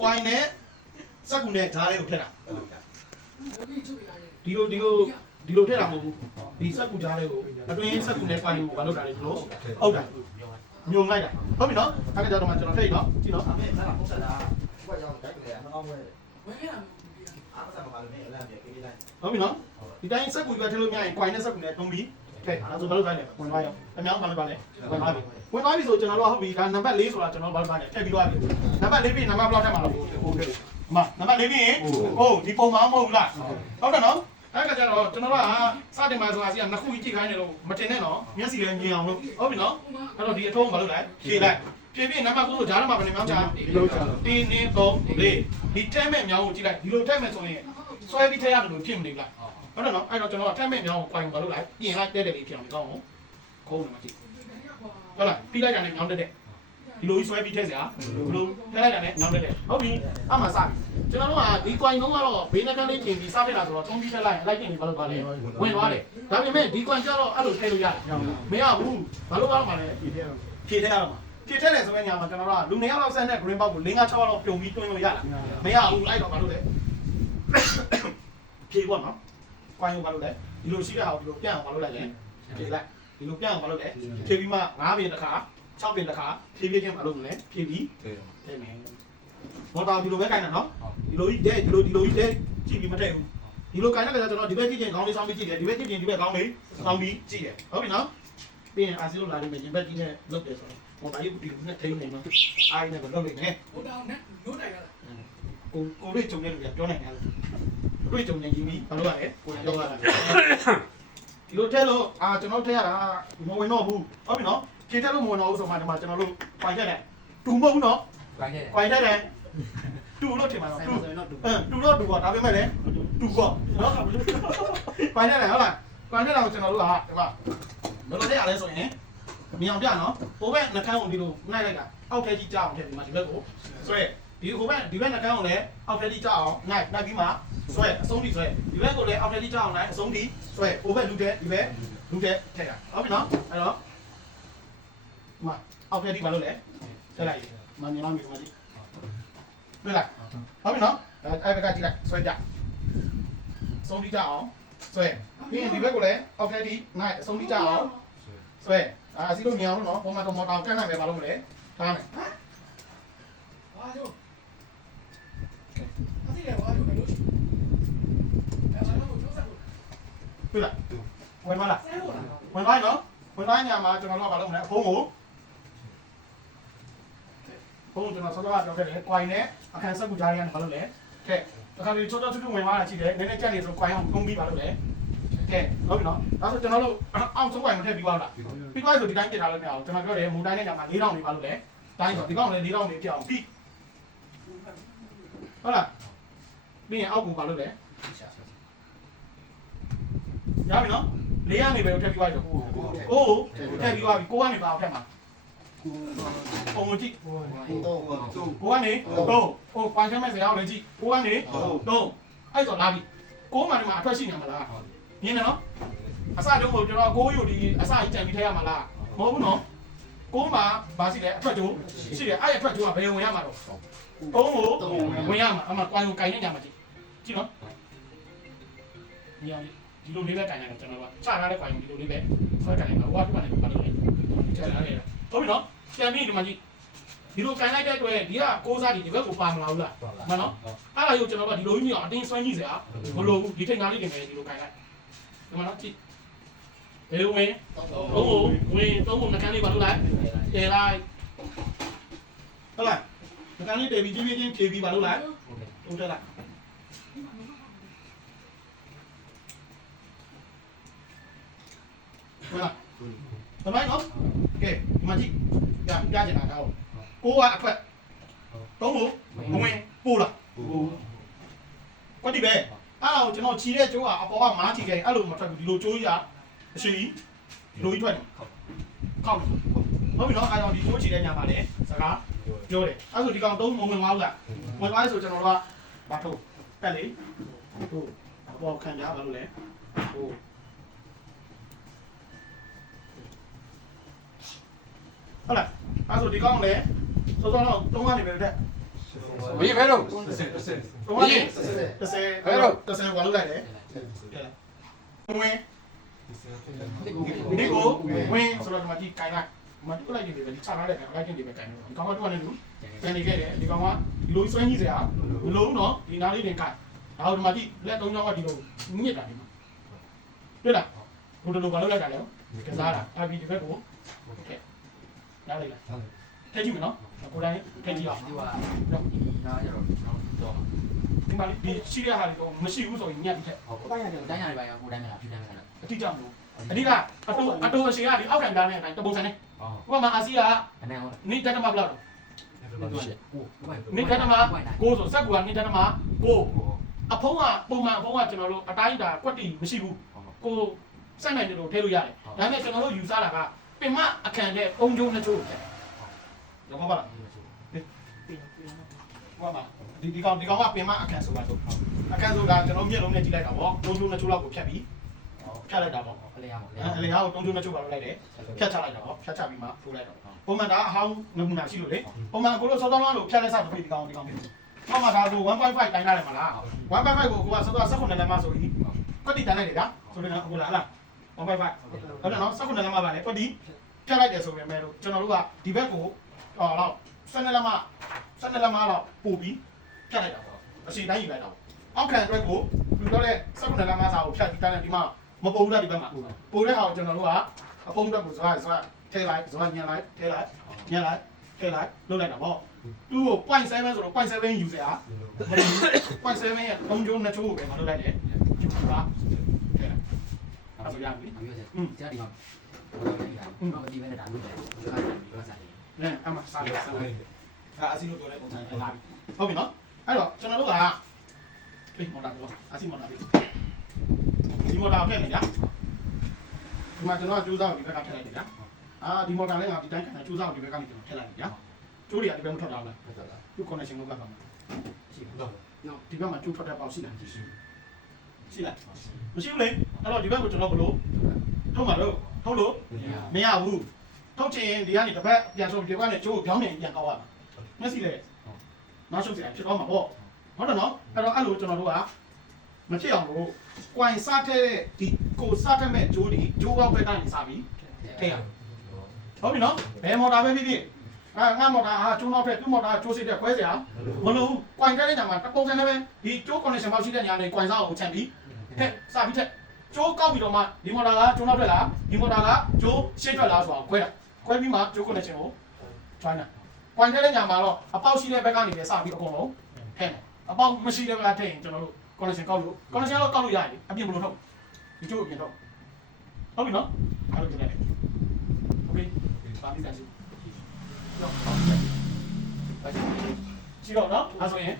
ကွိုင်းနဲ့စက်ကူနဲ့ဓာတ်လေးကိုထည့်တာဒီလိုထည့်တာမဟုတ်ဘူးဒီစက်ကူဓာတ်လေးကိုအတွင်းစက်ကူနဲ့ကွိုင်းကိုဘာလုပ်တာလဲကျွန်တော်အုပ်တာညုံလိုက်တာဟုတ်ပြီနော်အဲ့ဒါကြောင့်မှကျွန်တော်ထည့်နော်ကြည့်နော်ဟုတ်ပြီနော်ဒီတိုင်းစက်ကူပဲထည့်လို့မရရင်ကွိုင်းနဲ့စက်ကူနဲ့တုံးပြီးထည့်ဒါဆိုဘာလုပ်တိုင်းလဲဝင်သွားရောအများကြီးဘာလုပ်ပါလဲဝင်သွားပြီဆိုကျွန်တော်တို့ဟုတ်ပြီဒါနံပါတ်4ဆိုတာကျွန်တော်ဘာလုပ်ပါလဲထည့်ပြီးသွားပြီနံပါတ်4ပြီးနံပါတ်ဘယ်လောက်ထည့်မှာလဲမနံပါတ်4ပြီးရင်ဟုတ်ဒီပုံမှန်မဟုတ်လားဟုတ်တယ်နော်အဲ့ကကြတော့ကျွန်တော်တို့ကစတင်မှာဆိုတာစီကနှစ်ခုကြီးကြည့်ခိုင်းတယ်လို့မတင်နဲ့နော်မျက်စိလည်းမြင်အောင်လို့ဟုတ်ပြီနော်အဲ့တော့ဒီအထုံးဘာလုပ်လဲဖြည့်လိုက်ဖြည့်ပြီးနံပါတ်9ဆိုဂျားထဲမှာဘယ်နှမြောင်းချဒီလိုချတင်းတင်း3 4ဒီထဲမဲ့မြောင်းကိုကြည့်လိုက်ဒီလိုထဲမဲ့ဆိုရင်ဆွဲပြီးထဲရတယ်လို့ဖြစ်မနေဘူးလားဟုတ်တယ်နော်အဲ့တော့ကျွန်တော်ကထဲမဲ့မြောင်းကိုပိုင်ဘာလုပ်လဲပြင်လိုက်တဲ့လေးဖြစ်အောင်ကောင်းအောင်ခုံးနေမှာကြည့်ဟုတ်လားပြီးလိုက်တာနဲ့မြောင်းတဲ့ဒီလိုကြီးဆွဲပြီးထည့်စရာဘလို့ထည့်လိုက်တာနဲ့ညောင်းတဲ့ဟုတ်ပြီအမှစကျွန်တော်တို့ကဒီ coin လုံးကတော့ဘေးနှကန်းလေးပြင်ပြီးစားပြတာဆိုတော့သုံးပြီးထည့်လိုက်လိုက်ပြင်ပြီးဘာလို့ပါလဲဝင်သွားတယ်ဒါပေမဲ့ဒီ coin ကျတော့အဲ့လိုထည့်လို့ရတယ်မရဘူးဘာလို့ရမှာလဲဖြည့်ထည့်ရမှာဖြည့်ထည့်တယ်ဆိုတဲ့ညမှာကျွန်တော်တို့ကလူ2ယောက်လောက်ဆက်တဲ့ green box ကို5-6ယောက်လောက်ပြုံပြီးတွင်းလို့ရလားမရဘူးအဲ့တော့ဘာလို့လဲဖြည့်ပေါ့နော် coin ကိုဘာလို့လဲဒီလိုရှိတဲ့ဟာကိုဒီလိုပြန်အောင်ဘာလို့လဲဖြည့်လိုက်ဒီလိုပြန်အောင်ဘာလို့လဲဖြည့်ပြီးမှ9ပြင်တစ်ခါ6ပြင်တစ်ခါဖြည့်ချင်းမလုပ်ဘူးလေဖြည့်ပြီးထည့်မယ်မော်တာဒီလိုပဲခိုင်းတာနော်ဒီလိုကြီးတဲ့ဒီလိုကြီးတဲ့ကြည့်ပြီးမထည့်ဘူးဒီလိုခိုင်းတဲ့ခါကျတော့ဒီဘက်ကြည့်ချင်းခေါင်းလေးဆောင်းပြီးကြည့်တယ်ဒီဘက်ကြည့်ချင်းဒီဘက်ခေါင်းလေးဆောင်းပြီးကြည့်တယ်ဟုတ်ပြီနော်ပြီးရင်အာဆီလိုလာလိမ့်မယ်ဒီဘက်ကြီးနဲ့လုပ်တယ်ဆိုတော့မော်တာကြီးဒီလိုနဲ့ထိနေမှာအားရနဲ့ပဲလုပ်လိမ့်မယ်မော်တာနဲ့လို့နိုင်ရတာကိုလေးကြုံနေလို့ပြောနိုင်တယ်ကိုလေးကြုံနေကြီးပြီးဘာလို့ရလဲကိုပြောရတာဒီလိုထည့်လို့ကျွန်တော်ထည့်ရတာမဝင်တော့ဘူးဟုတ်ပြီနော်ဖြည့်ထည့်လို့မဝင်တော့ဘူးဆိုမှဒီမှာကျွန်တော်တို့ပိုင်ထည့်တယ်တူမဟုတ်ဘူးနော်ပိုင်ထည့်တယ်တူလို့ထင်ပါတော့တူတော့တူပါဒါပေမဲ့လည်းတူပေါ့နော်ပိုင်ထည့်တယ်ဟုတ်လားပိုင်ထည့်တော့ကျွန်တော်တို့ကဒီမှာဘယ်လိုထည့်ရလဲဆိုရင်မြင်အောင်ပြနော်ဟိုဘက်နှကန်းကိုဒီလိုနှိုက်လိုက်တာအောက်ထဲကြီးကြောက်အောင်ထည့်ဒီမှာဒီဘက်ကိုဆွဲဒီဟိုဘက်ဒီဘက်နှကန်းကိုလည်းအောက်ထဲကြီးကြောက်အောင်နှိုက်ပြီးမှဆွဲအဆုံးထိဆွဲဒီဘက်ကိုလည်းအောက်ထဲကြီးကြောက်အောင်နှိုက်အဆုံးထိဆွဲဟိုဘက်လူတဲ့ဒီဘက်လူတဲ့ထည့်တာဟုတ်ပြီနော်အဲ့တော့ဒီမှာအောက်ထဲကြီးဘာလို့လဲထည့်လိုက်မမြင်မမြင်မကြည့်တွေ့လားဟုတ်ပြီနော်အဲ့ဘက်ကကြည့်လိုက်ဆွဲကြဆုံးထိကြအောင်ဆွဲပြီးရင်ဒီဘက်ကိုလည်းအောက်ထဲကြီးနှိုက်အဆုံးထိကြအောင်ဆွဲအစီလို့မြင်အောင်နော်ပုံမှန်တော့မော်တာကန့်လိုက်မယ်ဘာလို့မလဲထားမယ်ဘာလို့အစီလည်းဘာလို့မလို့တွေ့လားဝင်ပါလားဝင်သွားနော်ဝင်သွားညမှာကျွန်တော်တို့ကဘာလုပ်မလဲအဖုံးကိုကျွန်တော်စောစောကပြောခဲ့တယ်ကွိုင်နဲ့အခန်းစက်ကူကြားရရင်ဘာလုပ်လဲကဲတခါလေချောချောချွတ်ချွတ်ဝင်သွားတာရှိတယ်နည်းနည်းကြက်နေဆိုကွိုင်အောင်ဖုံးပြီးဘာလုပ်လဲကဲဟုတ်ပြီနော်ဒါဆိုကျွန်တော်တို့အောက်ဆုံးကွိုင်မထည့်ပြီးသွားလားပြီးသွားဆိုဒီတိုင်းပြထားလို့မရအောင်ကျွန်တော်ပြောတယ်မူတိုင်းနဲ့ညမှာ၄တောင်နေဘာလုပ်လဲတိုင်းဆိုဒီကောင်လည်း၄တောင်နေပြအောင်ပြီးဟုတ်လားပြီးရင်အောက်ကဘာလုပ်လဲရပြီနော်၄ကနေပဲထည့်ပြီးသွားပြီကိုထည့်ပြီးသွားပြီကိုကနေပါအောင်ထည့်မှာပုံကြည့်ကိုကနေတော့ဟိုပိုင်ချမ်းမဲ့စရာကိုလည်းကြည့်ကိုကနေတော့အဲ့ဆိုလာပြီကိုမှဒီမှာအထွက်ရှိနေမှာလားမြင်တယ်နော်အစတုန်းကကျွန်တော်ကိုယူဒီအစကြီးကြံပြီးထည့်ရမှာလားမဟုတ်ဘူးနော်ကိုမှဘာရှိလဲအထွက်ကျိုးရှိတယ်အဲ့အထွက်ကျိုးကဘယ်ဝင်ရမှာတော့တုံးကိုဝင်ရမှာအမှကွိုင်းကိုကိုင်နေကြမှာကြည့်ကြည့်နော်ဒီလိုလေးပဲကိုင်ရတယ်ကျွန်တော်ကချထားတဲ့ကွိုင်းကိုဒီလိုလေးပဲဆွဲကိုင်နေတာဟိုကဒီမှာလည်းဘာလို့လဲချထားရတယ်ဟုတ်ပြီနော်ပြန်ပြီးဒီမှာကြည့်ဒီလိုကန်လိုက်တဲ့အတွက်ဒီကကိုးစားဒီဘက်ကိုပါမလာဘူးလားမှန်နော်အဲ့ဒါကိုကျွန်တော်ကဒီလိုကြီးမျိုးအတင်းဆွဲကြည့်စရာမလိုဘူးဒီထိတ်နာလေးတင်မယ်ဒီလိုကန်လိုက်ဒီမှာနော်ကြည့်ဘယ်လိုဝင်တော့နှကန်းလေးပါလို့လိုက်တည်လိုက်ဟုတ်လားနှကန်းလေးတည်ပြီးချင်းချင်းဖြည့်ပြီးပါလို့လိုက်ဟုတ်တယ်လားဟုတ်လားတမိုင်းနော်ကဲဒီမှာကြည့်ပြချင်တာတော့ကိုကအခွက်တုံးလို့မဝင်ပို့လားကွက်ဒီပဲအဲ့တော့ကျွန်တော်ခြီတဲ့ကျိုးကအပေါ်ကမားခြီခဲ့အဲ့လိုမထွက်ဘူးဒီလိုကျိုးကြီးကအရှိကြီးဒီလိုကြီးထွက်တယ်ခောက်ဟုတ်ပြီနော်အဲ့တော့ဒီကျိုးခြီတဲ့ညမှာလည်းစကားပြောတယ်အဲ့ဆိုဒီကောင်တုံးမဝင်သွားဘူးလားဝင်သွားဆိုကျွန်တော်တို့ကဘာထုတ်တက်လေဟုတ်အပေါ်ခံကြပါလို့လေဟုတ်ဟုတ်လားအဲ့ဆိုဒီကောင်လည်းစောစောတော့တုံးကနေပဲတက် ဘယ်ဖဲတော့ ဟိုကနေ30ဘာလို့လိုက်လဲဝင်ဒီကိုဝင်ဆိုတော့ဒီမှာဒီကိုင်လိုက်မတူလိုက်နေတယ်ဒီချထားတဲ့လိုက်တင်နေပဲကိုင်တယ်ဒီကောင်ကတူကနေလူပြန်နေခဲ့တယ်ဒီကောင်ကဒီလိုဆွဲကြီးစရာမလုံးတော့ဒီနားလေးတင်ကိုင်ဒါတော့ဒီမှာဒီလက်သုံးချောင်းကဒီလိုညစ်တာဒီမှာတွေ့လားဘုဒ္ဓလိုဘာလို့လိုက်တာလဲကစားတာအဘီဒီဘက်ကိုရလိုက်လားထည့်ကြည့်မယ်နော်ကိုယ်တိုင်ထည့်ကြည့်အောင် ဒီကနားရတော့တော့ ဒီမှာဒီရှိတဲ့ဟာတွေတော့မရှိဘူးဆိုရင်ညက်ပြီးထက် ဟုတ်တိုင်းရတယ်တိုင်းရတယ်ပါရောကိုတိုင်းကဖြူတိုင်းကလည်း အတိအကျမလို့အဓိကအတူအရှင်ကဒီအောက်ခံသားနဲ့အတိုင်းတပုံစံနဲ့ ဟုတ် ဥပမာအာစီက အနေဟုတ် နိဒတ်မဘလောက် ဟုတ်ရှစ် နိဒတ်မကိုဆိုစက်ကူကနိဒတ်မကိုအဖုံးကပုံမှန်အဖုံးကကျွန်တော်တို့အတိုင်းတာကွက်တီမရှိဘူးကိုစိုက်နိုင်တယ်လို့ထည့်လို့ရတယ်ဒါပေမဲ့ကျွန်တော်တို့ယူစားတာကပင်မအခန့်တဲ့ပုံကျုံနှစ်ချိုးတယ်ရောပါလားဘာမှဒီကောင်ကပင်မအခန့်ဆိုတာဆိုအခန့်ဆိုတာကျွန်တော်မျက်လုံးနဲ့ကြည့်လိုက်တာပေါ့ပုံကျုံနှစ်ချိုးလောက်ကိုဖြတ်ပြီးဖြတ်လိုက်တာပေါ့ အလေးရအောင် အလေဟာကိုတုံးကျုံနှစ်ချိုးပါလို့လိုက်တယ်ဖြတ်ချလိုက်တာပေါ့ဖြတ်ချပြီးမှထိုးလိုက်တော့ပုံမှန်ဒါအဟောင်းနမူနာရှိလို့လေပုံမှန်ကိုလို့စောစောလုံးလို့ဖြတ်လက်စတစ်ဖိဒီကောင်မျိုးနောက်မှဒါဆို 1.5 တိုင်းလာတယ်မလား 1.5 ကိုကစောစော19လက်မဆိုပြီးကွက်တီတိုင်းလိုက်တယ်ဗျာဆိုတော့ဟိုလား1.5ဟုတ်တယ်နော်19လက်မပါလေကွက်တီဖြတ်လိုက်တယ်ဆိုပေမဲ့ကျွန်တော်တို့ကဒီဘက်ကိုတော့12လက်မတော့ပို့ပြီးဖြတ်လိုက်တာပေါ့အစီတိုင်းယူလိုက်တာအောက်ခံအတွက်ကိုပြီးတော့လေ19လက်မစာကိုဖြတ်ပြီးတိုင်းဒီမှာမပုံတဲ့ဒီဘက်မှာပို့တဲ့ဟာကိုကျွန်တော်တို့ကအပုံအတွက်ကိုဇွာထဲလိုက်ဇွာညံလိုက်ထဲလိုက်ညံလိုက်ထဲလိုက်လုပ်လိုက်တာပေါ့သူ့ကို 0.7 ဆိုတော့ 0.7 ယူစရာ0.7 ရဲ့3ကျိုး2ကျိုးကိုပဲမလုပ်လိုက်တယ်ယူပါထဲလိုက်အဲ့ဆိုရပြီ ဒီကဒီမှာဘာလို့လဲဘာမတီးပဲနဲ့ဒါလို့တယ်ဒီကဒီကစားတယ် နဲအမစားလိုက်ဒါအစီလို့ပြောတဲ့ပုံစံနဲ့လာပြီဟုတ်ပြီနော်အဲ့တော့ကျွန်တော်တို့ကပြေမော်တာတော့အစီမော်တာပြီဒီမော်တာဖက်နေကြဒီမှာကျွန်တော်ကြိုးစားပြီးဘက်ကထည့်လိုက်တယ်ဗျာဒီမော်တာလေးကဒီတိုင်းခံကြိုးစားပြီးဘက်ကနေကျွန်တော်ထည့်လိုက်တယ်ဗျာကျိုးတွေကဒီဘက်မထွက်တော့လား ဟုတ်လား သူ connection လုပ်ပါမှာ ရှိတော့ နော်ဒီဘက်မှာကျိုးထွက်တဲ့ပေါက်ရှိလားရှိလားမရှိဘူးလေအဲ့တော့ဒီဘက်ကိုကျွန်တော်ဘလို့ထုတ်မှာလို့ထုတ်လို့မရဘူးထုတ်ချင်ဒီကနေတစ်ဘက်ပြန်ဆိုဒီဘက်ကနေကျိုးကိုပြောင်းနေပြန်ကောက်ရမှာမျက်စိလေနောက်ရှုပ်စရာဖြစ်တော့မှာပေါ့ဟုတ်တယ်နော်အဲ့တော့အဲ့လိုကျွန်တော်တို့ကမဖြစ်အောင်လို့ကွိုင်စားတဲ့ဒီကိုစားတဲ့မဲ့ကျိုးဒီကျိုးပေါက်ဘက်ကနေစားပြီးထည့်ရဟုတ်ပြီနော်ဘယ်မော်တာပဲဖြစ်ဖြစ်ငါမော်တာဟာကျိုးနောက်ထက်သူ့မော်တာကျိုးစိတ်တဲ့ခွဲစရာမလို့ကွိုင်တဲ့နေရာမှာတပုံစံနဲ့ပဲဒီကျိုး connection ပေါက်ရှိတဲ့နေရာနေကွိုင်စားအောင်ချန်ပြီးထက်စားပြီးထက်ကျိုးကောက်ပြီးတော့မှဒီမော်တာကကျိုးနောက်ထက်လားဒီမော်တာကကျိုးရှေ့ထွက်လားဆိုတော့ခွဲတာခွဲပြီးမှကျိုး connection ကို join တာကွိုင်တဲ့နေရာမှာတော့အပေါက်ရှိတဲ့ဘက်ကနေပဲစပြီးအကုန်လုံးထည့်မယ်အပေါက်မရှိတဲ့ဘက်ကထည့်ရင်ကျွန်တော်တို့ connection ကောက်လို့ connection တော့ကောက်လို့ရတယ်အပြင်ဘယ်လိုထုတ်ဒီကျိုးအပြင်ထုတ်ဟုတ်ပြီနော်အဲ့လိုတင်လိုက်โอเคပါပြီဆိုင်စီတော့ကြည့်တော့နော်အဲ့ဆိုရင်